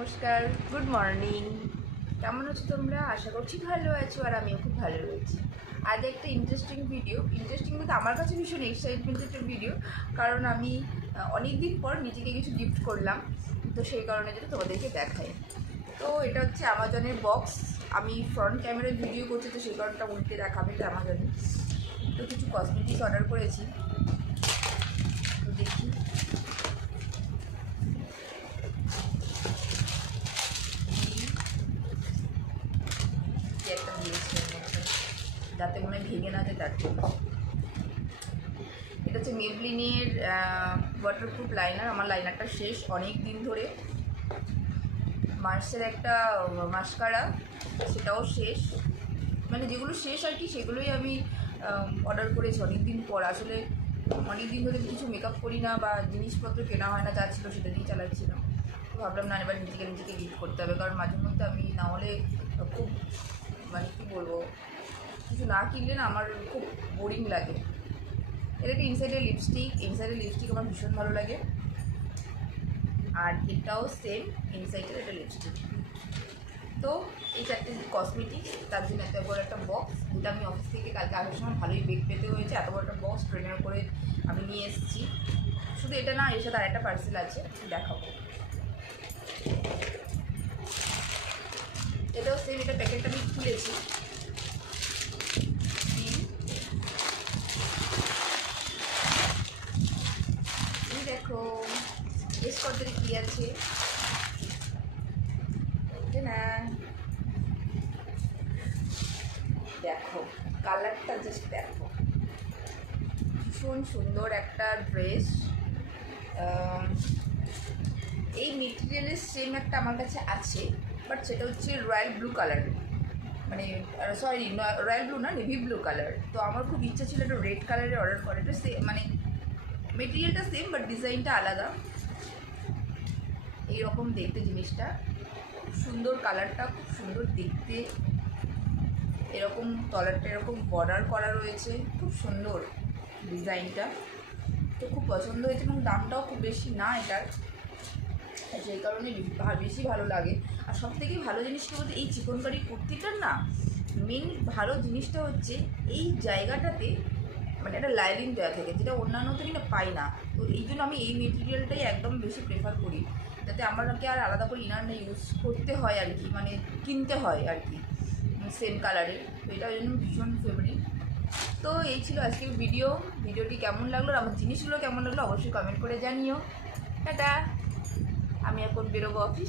নমস্কার, good morning. কেমন আছো তোমরা? আশা করছি ভালো আছো, আর আমিও খুব ভালো রয়েছি। আজ একটা ইন্টারেস্টিং বলতে আমার কাছে ভীষণ এক্সাইটমেন্টের একটা ভিডিও, কারণ আমি অনেক দিন পর নিজেকে কিছু গিফট করলাম, তো সেই কারণে যেটা তোমাদেরকে দেখাই। তো এটা হচ্ছে অ্যামাজনের বক্স। আমি ফ্রন্ট ক্যামেরায় ভিডিও করছি, তো সেই কারণটা উল্টে দেখাবে এটা অ্যামাজনে। তো কিছু কসমেটিক্স অর্ডার করেছি, তো দেখি। একটা দিয়েছি যাতে মনে হয় ভেঙে না যায়, তার জন্য। এটা হচ্ছে মেবলিনের ওয়াটারপ্রুফ লাইনার। আমার লাইনারটা শেষ অনেক দিন ধরে। মার্সের একটা মাস্কারা, সেটাও শেষ। মানে যেগুলো শেষ আর কি, সেগুলোই আমি অর্ডার করেছি অনেক দিন পর। আসলে অনেক দিন ধরে কিছু মেকআপ করি না, বা জিনিসপত্র কেনা হয় না, যা ছিল সেটা দিয়েই চালাচ্ছিলাম। তো ভাবলাম না, এবার নিজেকে গিফট করতে হবে, কারণ মাঝে মধ্যে আমি না হলে খুব, মানে কী বলবো, কিছু না কিনলে না আমার খুব বোরিং লাগে। এটা একটা ইনসাইডের লিপস্টিক আমার ভীষণ ভালো লাগে। আর এটাও সেম ইনসাইডের একটা লিপস্টিক। তো এই চারটে কসমেটিক, তার জন্য এত বড় একটা বক্স, যেটা আমি অফিস থেকে কালকে আসার সময় ভালোই বেগ পেতে হয়েছে। এত বড় একটা বক্স ট্রেনার করে আমি নিয়ে এসেছি। শুধু এটা না, এর সাথে আরেকটা পার্সেল আছে, দেখাবো। এটাও সেম, এটা প্যাকেটটা আমি খুলেছি। দেখো বেশ কত কী আছে না, দেখো কালারটা জাস্ট দেখো, ভীষণ সুন্দর একটা ড্রেস। এই মেটেরিয়ালের সেম একটা আমার কাছে আছে, বাট সেটা হচ্ছে রয়্যাল ব্লু কালার, মানে সরি রয়্যাল ব্লু না, নেভি ব্লু কালার। তো আমার খুব ইচ্ছা ছিল একটা রেড কালারের অর্ডার করে। এটা মানে মেটেরিয়ালটা সেম, বাট ডিজাইনটা আলাদা। এইরকম দেখতে জিনিসটা, খুব সুন্দর, কালারটা খুব সুন্দর দেখতে। এরকম তলারটা এরকম বর্ডার করা রয়েছে, খুব সুন্দর ডিজাইনটা। তো খুব পছন্দ হয়েছে, এবং দামটাও খুব বেশি না এটার, সেই কারণে বেশি ভালো লাগে। আর সব থেকে ভালো জিনিসটা বলতে, এই চিকনকারি কুর্তিটার না মেন ভালো জিনিসটা হচ্ছে এই জায়গাটাতে, মানে একটা লাইলিং দেওয়া থাকে, যেটা অন্যান্যতে না পাই না। তো এই জন্য আমি এই মেটেরিয়ালটাই একদম বেশি প্রেফার করি, যাতে আমাকে আর আলাদা করে ইনার না ইউজ করতে হয় আর কি, মানে কিনতে হয় আর কি সেম কালারের। তো এটার জন্য ভীষণ ফেভারিট। তো এই ছিল আজকের ভিডিওটি কেমন লাগলো, আমার জিনিসগুলো কেমন লাগলো অবশ্যই কমেন্ট করে জানিও। টাটা, আমি এখন বেরোবো অফিস।